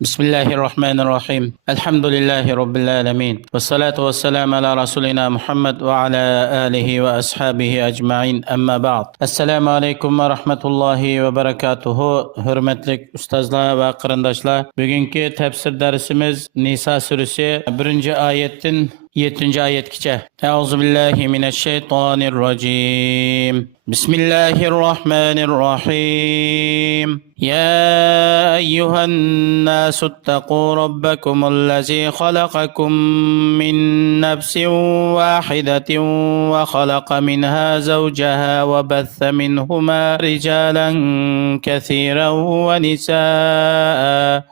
بسم الله الرحمن الرحيم الحمد لله رب العالمين والصلاة والسلام على رسولنا محمد وعلى آله وأصحابه أجمعين أما بعد السلام عليكم ورحمة الله وبركاته hurmatli ustozlar va qarindoshlar bugungi tafsir darsimiz Nisa surasi 1-oyatdan 7-oyatgacha Euzu billahi mineşşeytanirracim بسم الله الرحمن الرحيم يا أيها الناس اتقوا ربكم الذي خلقكم من نفس واحدة وخلق منها زوجها وبث منهما رجالا كثيرا ونساء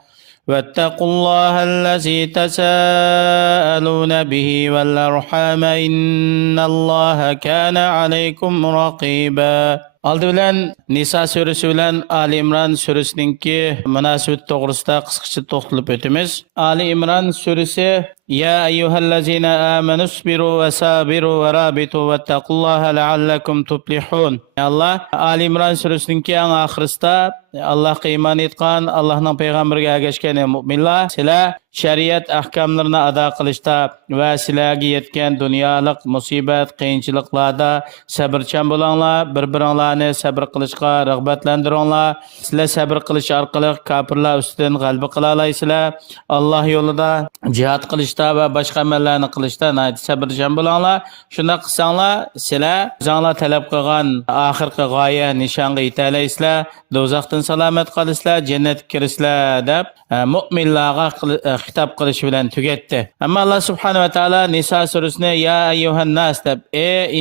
واتقوا الله الذي تساءلون به والأرحام إن الله كان عليكم رقيبا Aldı bilen Nisa suresi bilen Ali İmran suresiningki münasebet to'g'risida qisqacha to'xtalib o'tamiz. Ali İmran suresi Ya eyyuhallazina amanu sabiru ve sabiru ve rabitu vettaqullaha la'allakum tuflihun. Allah Ali İmran suresiningki eng oxirisida Allohga iymon etgan, Allohning payg'ambariga ergashgan mu'minlar sizlar shariat ahkomlarini ado qilishda va sizlarga yetgan dunyolik musibat, qiyinchiliklarda sabrchan bo'linglar, bir-biringlarni sabr qilishga rag'batlantiringlar. Sizlar sabr qilish orqali kofirlar ustidan g'alaba qila olasizlar. Alloh yo'lida jihad qilishda va boshqa amallarni qilishda sabrchan bo'linglar. Shunda qilsanglar, sizlar o'zinglar talab qilgan oxirgi g'oya nishonga yeta olasizlar. Do'zaxdan salomat qolasizlar, jannatga kirsizlar deb mu'minlarga xitob qilish bilan tugatdi. Ammo Alloh subhanahu va taolo Nisa surasini ya ayyuhan nas deb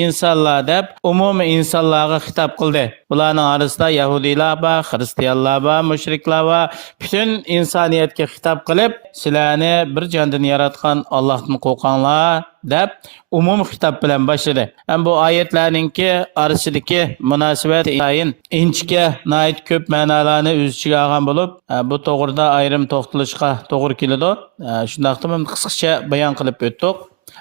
insonlar deb umumiy insonlarga xitob qildi. Bularning orasida yahudiylar bor, xristianlar bor, mushriklar bor, butun insoniyatga xitob qilib, sizlarni bir jondan yaratgan Allohdan qo'rqinglar deb umum xitob bilan boshladi. Ham bu oyatlarningki orasidagi munosabat inchga nihoyat ko'p ma'nolarni o'z ichiga olgan bo'lib, bu to'g'rida ayrim to'xtalishga to'g'ri keladi. Shundaqmi qisqacha bayon qilib o'tdik.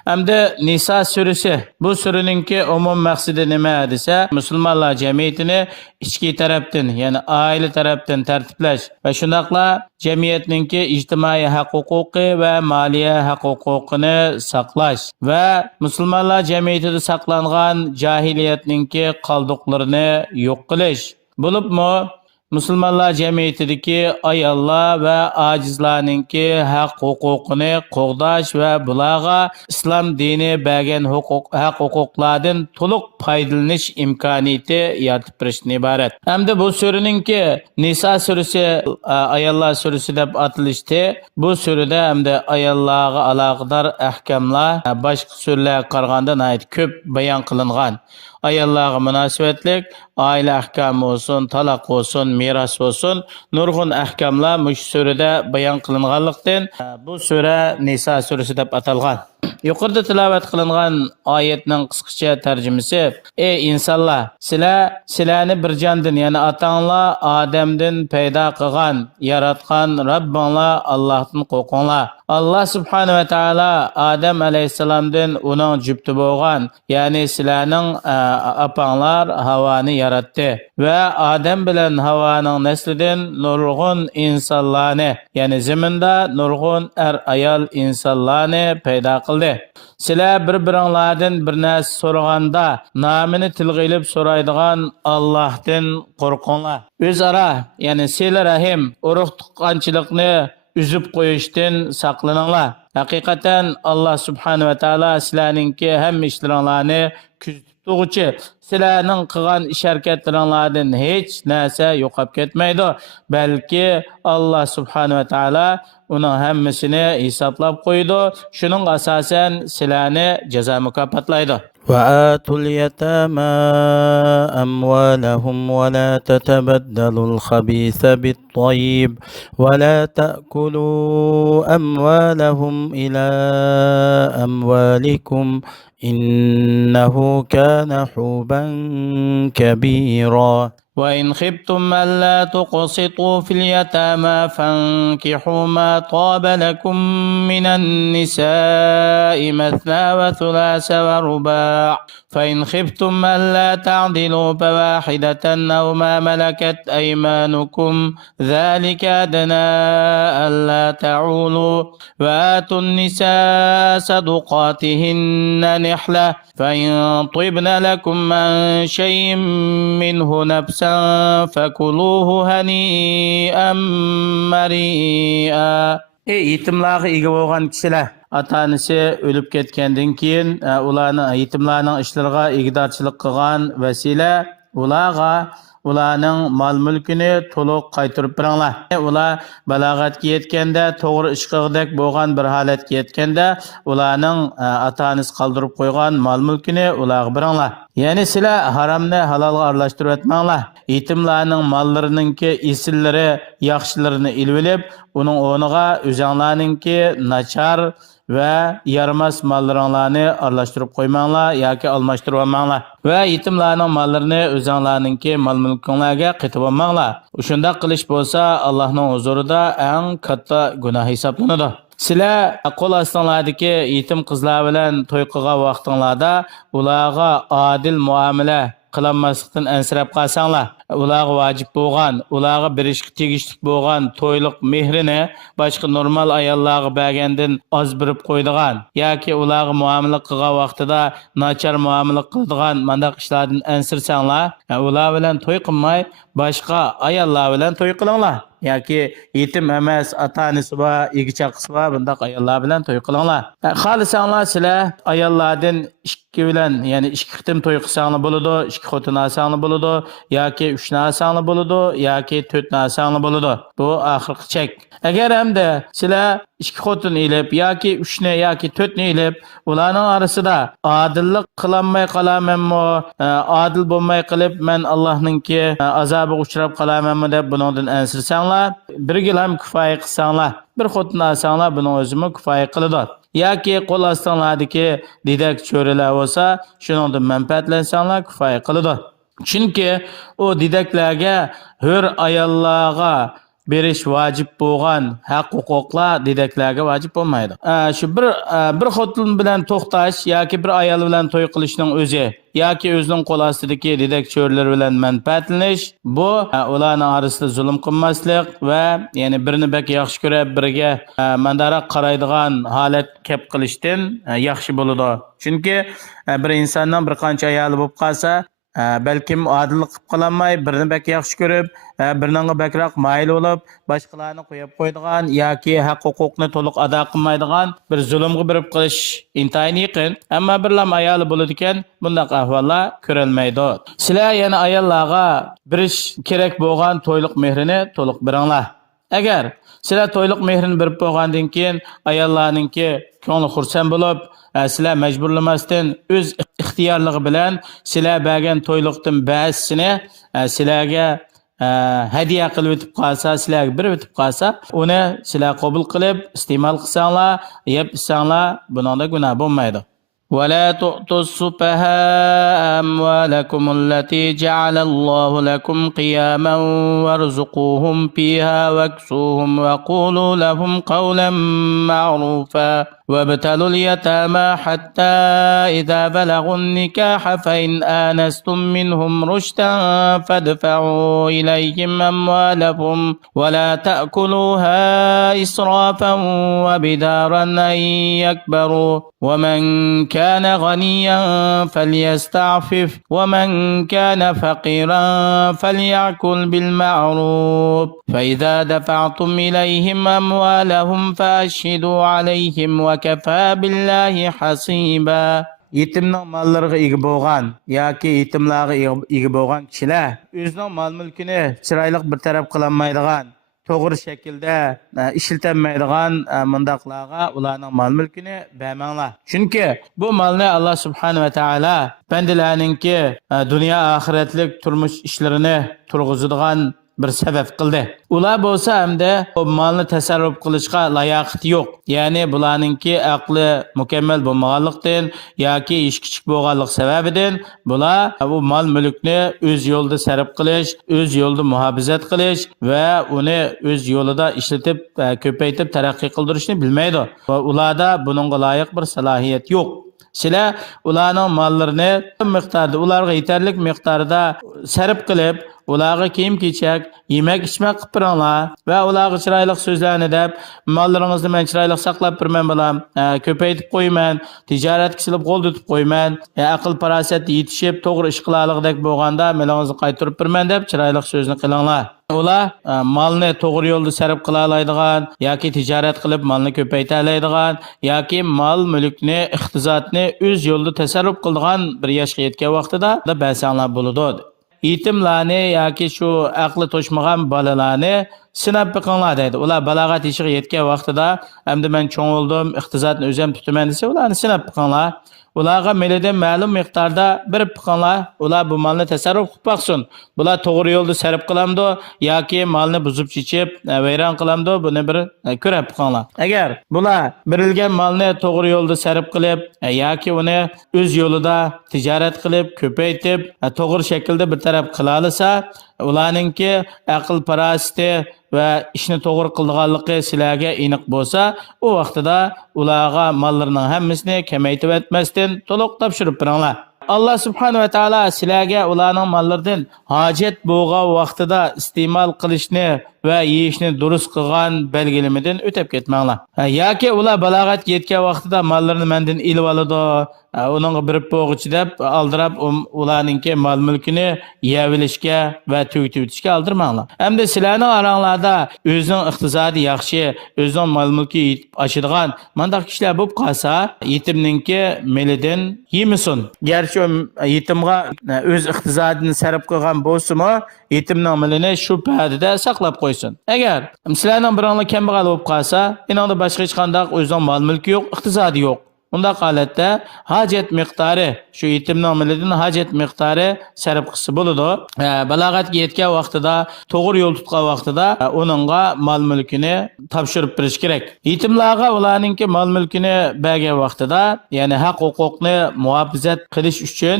Hamda Nisa surasi bu suraningki umum maqsadi nima desa, musulmonlar jamiyatini ichki tarafdan, ya'ni oila tarafdan tartiblash va shundaqla jamiyatningki ijtimoiy haq-huquqi va moliya haq-huquqini saqlash va musulmonlar jamiyatida saqlangan jahiliyatningki qoldiqlarini yo'q qilish bo'libmi musulmonlar jamiyatidagi ayollar va ojizlarningki haq-huquqini qo'g'dash va bularga islom dini bergan haq-huquqlardan to'liq foydalanish imkoniyati yaratib berishdan iborat. Hamda bu suraningki Nisa surasi ayollar surasi deb atilishdi. Bu surada hamda ayollarga aloqador ahkamlar boshqa suralarga qaraganda ko'p bayon qilingan. Ayollarga munosabatlik oila ahkomi bo'lsin, taloq bo'lsin, meros bo'lsin, nurg'un ahkamlar mush surada bayon qilinganlikdan bu sura Nisa surasi deb atalgan. Yuqorida tilovat qilingan oyatning qisqacha tarjimasi: Ey insonlar, sizlarni bir jondan, ya'ni otanglar Odamdan paydo qilgan, yaratgan Rabbinglar Allohdan qo'rqinglar. Allah subhanahu va taolo Odam alayhissalomdan uning jufti bo'lgan, ya'ni sizlarning opanglar Havoni yaratdi va Odam bilan Havoning naslidan nurg'un insonlarni, ya'ni zaminda nurg'un ayol insonlarni paydo qildi. Sizlar bir-biringlardan bir narsa so'raganda nomini tilga ilib so'raydigan Allohdan qo'rqinglar. O'zaro, ya'ni sil rahim, urug' tuqqanchilikni üzüp qo'yishdan saqlaninglar. Haqiqatan Allah subhanahu va taolo sizlarningki hamma ishlaringlarni kuzatib turuvchi, sizlarning qilgan ish harakatlaringlardan hech narsa yo'qolib ketmaydi, balki Allah subhanahu va taolo uning hammasini hisoblab qo'ydi. Shuning asosan sizlarni jazo mukofotlaydi. وآتوا اليتامى أموالهم ولا تتبدلوا الخبيث بالطيب ولا تأكلوا أموالهم إلى أموالكم إنه كان حوبا كبيرا وإن خفتم ألا تقسطوا في اليتامى فانكحوا ما طاب لكم من النساء مثنى وثلاث ورباع فإن خفتم ألا تعدلوا فواحدة أو ما ملكت أيمانكم ذلك أدنى ألا تعولوا وآتوا النساء صدقاتهن نحلة فإن طبن لكم عن شيء منه نفسا فكلوه هنيئا مريئا. Yetimlarga ega bo'lgan kishilar ota-onasi o'lib ketgandan keyin yetimlarning ishlariga egdorchilik qilgan vasila ularning mol mulkini to'liq qaytarib beringlar. Ular balog'atga yetganda, to'g'ri ish qilgandek bo'lgan bir holatga yetganda, ularning ota-onasi qoldirib qo'ygan mol mulkini ularga beringlar. Ya'ni sizlar haromni halolga aralashtirib etmanglar. Yetimlarning mollarininki isillari, yaxshilarini ilib olib, uning o'rniga o'zinglarningki nachar va yaramas mollaringlarni aralashtirib qo'ymanglar yoki almashtirib olmanglar. Va yetimlarning mollarini o'zinglarningki mol mulkinglarga qitib olmanglar. Shunday qilish bo'lsa, Allohning huzurida eng katta gunoh hisoblanadi. Sizlar qo'l ostinglardagi yetim qizlar bilan to'y qilgan vaqtinglarda ularga adil muomala qilmaslikdan ansirab qolsanglar, ularga vojib bo'lgan, ularga berishga tegishli bo'lgan to'yliq mehrini boshqa normal ayollarga bergandan oz berib qo'ydigan yoki ularga muomala qilgan vaqtida nachar muomala qiladigan mandaq ishlardan ansirsanglar, ular bilan to'y qilmay boshqa ayollar bilan to'y qilinglar. yoki yetim emas ota-onasi va egichaqisi va bundaq ayollar bilan to'y qilinglar. Xohlasanglar sizlar ayollardan ikki bilan, ya'ni ikki qitim to'y qilsanglar bo'ladi, ikki xotin olsanglar bo'ladi, yoki 3 olsanglar bo'ladi, yoki 4 olsanglar bo'ladi. Bu oxirgi chek. Agar hamda sizlar ikki xotin elib yoki 3 yoki 4 elib, ularning orasida adillik qilmay qolamanmi, adil bo'lmay qilib men Allohningki azobiga uchrab qolamanmi deb buningdan ansirsanglar, bir yil ham kifoya qilsanglar, bir xotin olsanglar buning o'zimi kifoya qiladi. yoki qo'l ostinglardagi dedak cho'rilar bo'lsa, shuningdan manfaatlansanglar kifoya qiladi. Chunki u dedaklarga hur ayollarga berish vojib bo'lgan haq-huquqlar dedaklarga vojib bo'lmaydi. Shu bir xotin bilan to'xtash yoki bir ayol bilan to'y qilishning o'zi yoki o'zining qo'l ostidagi dedak cho'rlar bilan manfaatlanish, bu ularning orasida zulm qilmaslik va ya'ni birini bek yaxshi ko'rib, biriga mandaroq qaraydigan holat kelib qilishdan yaxshi bo'ladi. Chunki bir insonning bir qancha ayoli bo'lib qolsa, balkim adillik qilib qolmay, birini bek yaxshi ko'rib, biriningga bekroq mayil bo'lib, boshqalarni qo'yib qo'ydigan yoki haq-huquqni to'liq ado qilmaydigan bir zulmga berib qilish intayin yaqin. Ammo birlam ayoli bo'ladi ekan, bunday ahvollar ko'rilmaydi. Sizlar yana ayollarga berish kerak bo'lgan to'yliq mehrini to'liq beringlar. Agar sizlar to'yliq mehrini berib bo'lgandan keyin ayollarningki ko'ngli xursand bo'lib, sizlar majburlamasdan o'z ixtiyorligi bilan sizlar bergan to'yliqdan ba'zisini sizlarga hadiya qilib o'tib qolsa, sizlarga berib o'tib qolsa, uni sizlar qabul qilib iste'mol qilsanglar, yeb ichsanglar, buningda gunoh bo'lmaydi. ولا تؤتوا السفهاء أموالكم التي جعل الله لكم قياما وارزقوهم فيها واكسوهم وقولوا لهم قولا معروفا وابتلوا اليتامى حتى إذا بلغوا النكاح فإن آنستم منهم رشدا فادفعوا إليهم أموالهم ولا تأكلوها إسرافا وبدارا أن يكبروا ومن كان غنيا فليستعفف ومن كان فقيرا فليأكل بالمعروف فإذا دفعتم إليهم أموالهم فأشهدوا عليهم وكفى بالله حسيبا. Yetimning mollariga ega bo'lgan yoki yetimlarga ega bo'lgan kishilar o'zining mol mulkini chiroyli bir taraf qilolmaydigan, to'g'ri shaklda ishlatolmaydigan mundaqlarga ularning mol mulkini bermanglar. Chunki bu molni Alloh subhanahu va taolo bandalarningki dunyo oxiratlik turmush ishlarini turg'izadigan bir sabab qildi. Ular bo'lsa hamda molni tasarruf qilishga layoqati yo'q. Ya'ni bularningki aqli mukammal bo'lmaganlikdan yoki ish kichik bo'lganlik sababidan bular bu mol mulkni o'z yo'lida sarf qilish, o'z yo'lida muhofazat qilish va uni o'z yo'lida ishlatib, ko'paytirib, taraqqiy qildirishni bilmaydi. Va ularda buningga loyiq bir salohiyat yo'q. Sizlar ularning mollarini miqdorda, ularga yetarli miqdorda sarf qilib, ularga kiyim-kechak, yemak-ichmak qilib beringlar va ularga chiroyli so'zlarni deb, mollaringizni men chiroyli saqlab birman bilan, ko'paytirib qo'yman, tijoratga silib qo'l tutib qo'yman, aql farosat yetishib, to'g'ri ish qilaligidek bo'lganda meningizni qaytarib birman deb chiroyli so'zni qilinglar. Ular molni to'g'ri yo'lda sarf qila oladigan yoki tijorat qilib molni ko'paytira oladigan yoki mol mulkni, iqtisodni o'z yo'lida tasarruf qiladigan bir yoshga yetgan vaqtida ba'sanglar bo'ladi. Yetimlarni yoki shu aqli to'shmagan bolalarni sinab biqinglar deydi. Ular balog'at yoshiga yetgan vaqtida, "Endi men cho'ng bo'ldim, iqtisodni o'zim tutaman" desa, ularni sinab biqinglar. Ularga melidan ma'lum miqdorda bir biqinglar. Ular bu molni tasarruf qilib baqsin. Bular to'g'ri yo'lda sarf qilamdi yoki molni buzib chichib, vayron qilamdi, buni bir ko'rib biqinglar. Agar bular berilgan molni to'g'ri yo'lda sarf qilib yoki uni o'z yo'lida tijorat qilib, ko'paytib, to'g'ri shaklda bir taraf qila olsa, ularningki aql farosati va ishni to'g'ri qilganligi sizlarga aniq bo'lsa, u vaqtida ularga mollarining hammasini kamaytirib etmasdan to'liq topshirib beringlar. Allah subhanahu va taolo sizlarga ularning mollaridan hojat bo'lgan vaqtida iste'mol qilishni va yeyishni durust qilgan belgilimidan o'tib ketmanglar. Yoki ular balog'atga yetgan vaqtida mollarini mendan ilib oladi, uningga birib bo'g'ichi deb aldirab ularningki mol mulkini yevilishga va tugitishga aldirmanglar. Hamda sizlarning oranglarda o'zining iqtisodi yaxshi, o'zining mol mulki oshadigan mandaq kishilar bo'lib qolsa, yetimningki melidan yemisin. Garchi yetimga o'z iqtisodini sarf qilgan bo'lsa-mu, yetimning milini shu paytida saqlab qo'ysin. Agar sizlarning biringlar kambag'al bo'lib qolsa, inonda boshqa hech qanday o'zining mol mulki yo'q, iqtisodi yo'q. Unda holatda hojat miqdori, shu yetimning milidan hojat miqdori sarf qilsa bo'ladi. Balog'atga yetgan vaqtida, to'g'ri yo'l tutgan vaqtida uningga mol mulkini topshirib berish kerak. Yetimlarga ularningki mol mulkini bergan vaqtida, ya'ni haq-huquqni muhofazat qilish uchun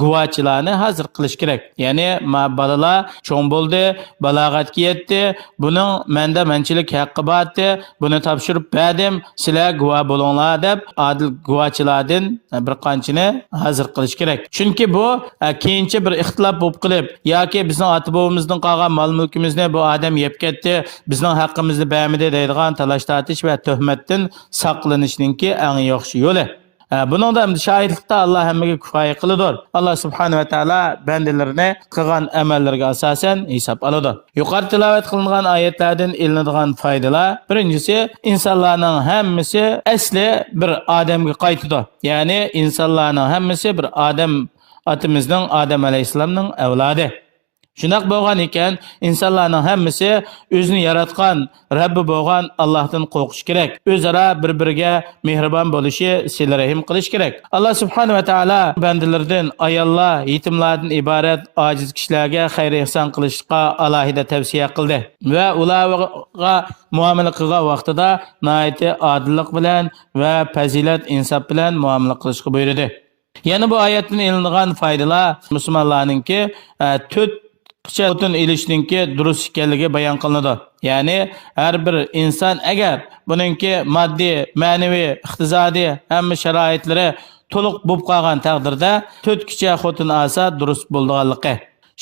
guvohchilarni hozir qilish kerak. Ya'ni bolalar cho'ng bo'ldi, balog'atga yetdi, buning menda menchilik haqqi bordi, buni topshirib berdim, sizlar guvoh bo'linglar deb adil guvohchilardan bir qanchini hozir qilish kerak. Chunki bu keyincha bir ixtilof bo'lib qilib yoki bizning ota-bobomizdan qolgan mol mulkimizni bu odam yeb ketdi, bizning haqqimizni bermadi deydigan talash-tortish va tuhmatdan saqlanishninki eng yaxshi yo'li. Buningda ham shohidlikda Alloh hammaga kifoya qiladi. Alloh subhanahu va taolo bandalarni qilgan amallariga asosan hisob oladi. Yuqori tilovat qilingan oyatlardan ilinadigan foydalar: birinchisi, insonlarning hammasi asli bir odamga qaytadi. Ya'ni insonlarning hammasi bir odam, otamizning Odam alayhisalomning avlodi. Shunaq bo'lgan ekan, insonlarning hammasi o'zini yaratgan Rabbi bo'lgan Allohdan qo'rqish kerak. O'zaro bir-biriga mehribon bo'lishi, sil-rahim qilish kerak. Alloh subhanahu va taolo bandalardan ayollar, yetimlardan iborat ojiz kishilarga xayr-ehson qilishga alohida tavsiya qildi va ularga muomala qilgan vaqtida nihoyat odillik bilan va fazilat insof bilan muomala qilishga buyurdi. Yana bu oyatdan ilingan foydalar musulmonlarningki 4 Xotin ilishninki durust ekanligi bayon qilinadi. Ya'ni har bir inson agar buningki moddiy, ma'naviy, iqtisodiy hamma sharoitlari to'liq bo'lib qolgan taqdirda 4 kichik xotin olsa durust bo'lganligi.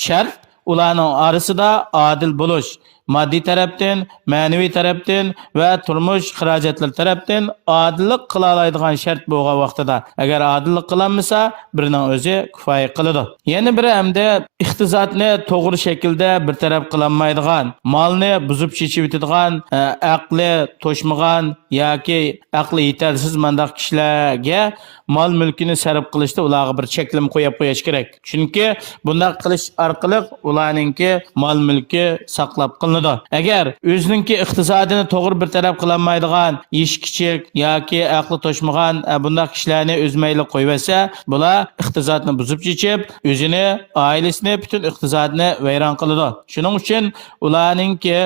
Shart ularning orasida adil bo'lish, moddiy tarafdan, ma'naviy tarafdan va turmush xarajatlar tarafdan adillik qila oladigan shart bo'lgan vaqtida, agar adillik qilolmasa, birining o'zi kifoya qiladi. Yana biri hamda iqtisodni to'g'ri shaklda bir taraf qilolmaydigan, molni buzib chechib o'tadigan, aqli to'shmagan yoki aqli yetarsiz mandaq kishilarga mol mulkini sarf qilishda ularga bir cheklama qo'yib qo'yish kerak. Chunki bunday qilish orqali ularningki mol mulki saqlab qilinadi. Agar o'zininki iqtisodini to'g'ri bir taraf qilolmaydigan, ish kichik yoki aqli to'shmagan bunday kishilarni o'z mayli qo'yversa, bular iqtisodni buzib chechib, o'zini, oilasini, butun iqtisodni vayron qiladi. Shuning uchun ularningki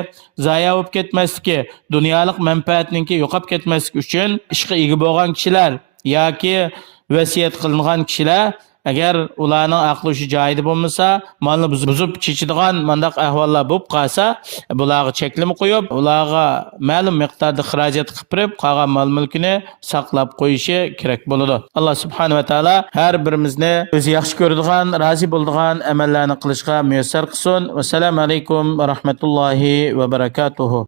zoya bo'lib ketmasligi, dunyolik manfaatningki yo'qolib ketmasligi uchun ishga ega bo'lgan kishilar yoki vasiyat qilingan kishilar agar ularning aqli shu joyida bo'lmasa, molni buzib chechadigan mandaq ahvollar bo'lib qolsa, bularga cheklama qo'yib, ularga ma'lum miqdorda xarajat qilib, qolgan mol mulkini saqlab qo'yishi kerak bo'ladi. Alloh subhanahu va taolo har birimizni o'zi yaxshi ko'radigan, rozi bo'ladigan amallarni qilishga muyassar qilsin. Assalomu alaykum va rahmatullohi va barakatuh.